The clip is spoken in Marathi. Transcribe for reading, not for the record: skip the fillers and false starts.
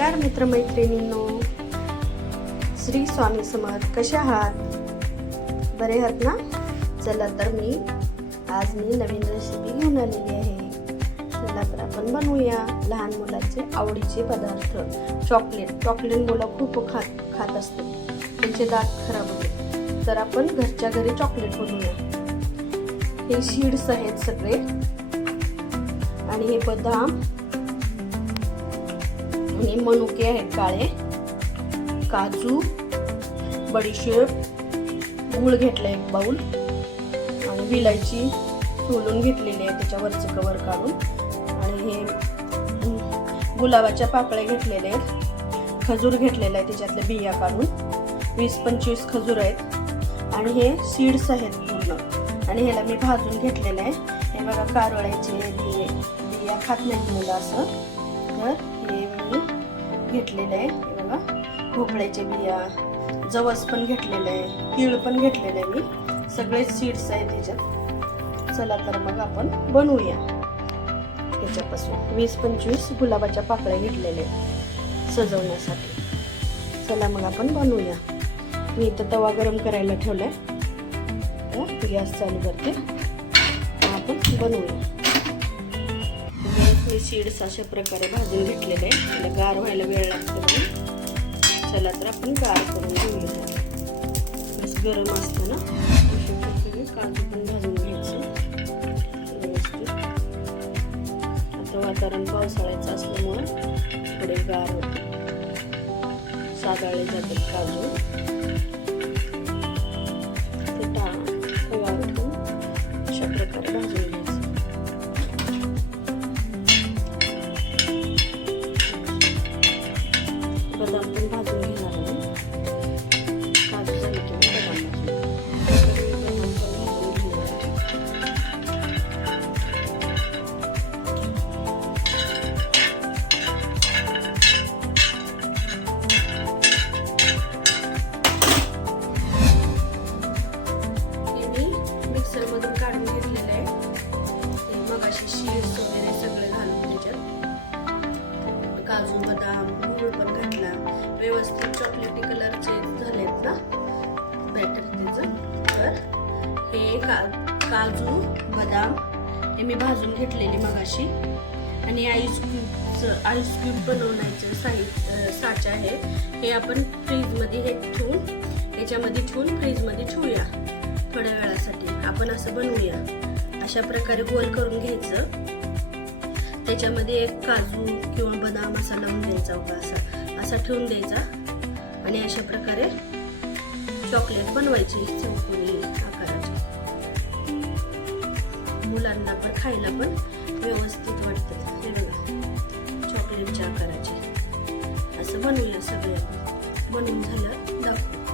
नमस्कार मित्रमैत्रिणींनो, श्री स्वामी समर्थ. कसे आहात? बरे आहात ना? चला तर आज मी नवीन रेसिपी घेऊन आलेली आहे. चला तर आपण बनवूया लहान मुलाचे आवडीचे पदार्थ. चॉकलेट मुलं खूप खात असतात, त्यांचे दात खराब होते. तर आपण घरच्या घरी चॉकलेट बनवूया. हे सीड्स आहेत सगळे, आणि हे बदाम आणि मनुके आहेत काळे, काजू, बडीशेप, गूळ घेतला एक बाउल, आणि विलायची सोलून घेतलेली आहे त्याच्यावरचं कवर काढून, आणि हे गुलाबाच्या पाकळ्या घेतलेल्या आहेत, खजूर घेतलेला आहे त्याच्यातल्या बिया काढून, 20-25 खजूर आहेत, आणि हे सीड्स आहेत पूर्ण. आणि ह्याला मी भाजून घेतलेलं आहे. हे बघा कारवळ्याचे बिया खात नाही मुलं असं, तर हे मी घेतलेलं आहे. हे बघा भोपळ्याच्या बिया, जवस पण घेतलेलं आहे, तीळ पण घेतलेलं आहे मी. सगळे सीड्स आहेत त्याच्यात. चला तर मग आपण बनवूया. त्याच्यापासून 20-25 गुलाबाच्या पाकळ्या घेतलेल्या आहेत सजवण्यासाठी. चला मग आपण बनवूया. मी इथं तवा गरम करायला ठेवलाय, गॅस चालू करते. आपण बनवूया. हे सीड्स अशा प्रकारे भाजून घेतलेले आहे. त्याला गार व्हायला वेळ लागतो म्हणून. चला तर आपण गार करून घेऊया. बस गरम असतं ना, काजू पण भाजून घ्यायचं व्यवस्थित. आता वातावरण पावसाळ्याचं असल्यामुळे थोडे गार होते, साधाळे जातात काजू. अशा प्रकारे भाजून घ्यायचं. बदाम पण भाजून घेणार आहे. काजू झाले की बदाम भाजून मिक्सर मधून काढून घेतलेलं आहे. मग अशी सीड्स वगैरे सगळे घालून त्याच्यात काजू, बदाम, गूळ पण घातला. व्यवस्थित चॉकलेटी कलरचे झालेत ना बॅटर त्याचं. तर हे काजू, बदाम हे मी भाजून घेतलेली मगाशी. आणि आईस क्यूब बनवण्याचं साचा आहे. हे आपण फ्रीजमध्ये हे ठेवून, याच्यामध्ये ठेवून फ्रीजमध्ये ठेवूया थोड्या वेळासाठी. आपण असं बनवूया. अशा प्रकारे गोल करून घ्यायचं. त्याच्यामध्ये एक काजू किंवा बदाम असा लावून द्यायचा होता, असा ठेवून द्यायचा. आणि अशा प्रकारे चॉकलेट बनवायची चौकोनी आकाराची. मुलांना पण खायला पण व्यवस्थित वाटतं. हे बघा चॉकलेटच्या आकाराची असं बनवूया. सगळे बनवून झालं दाखवू.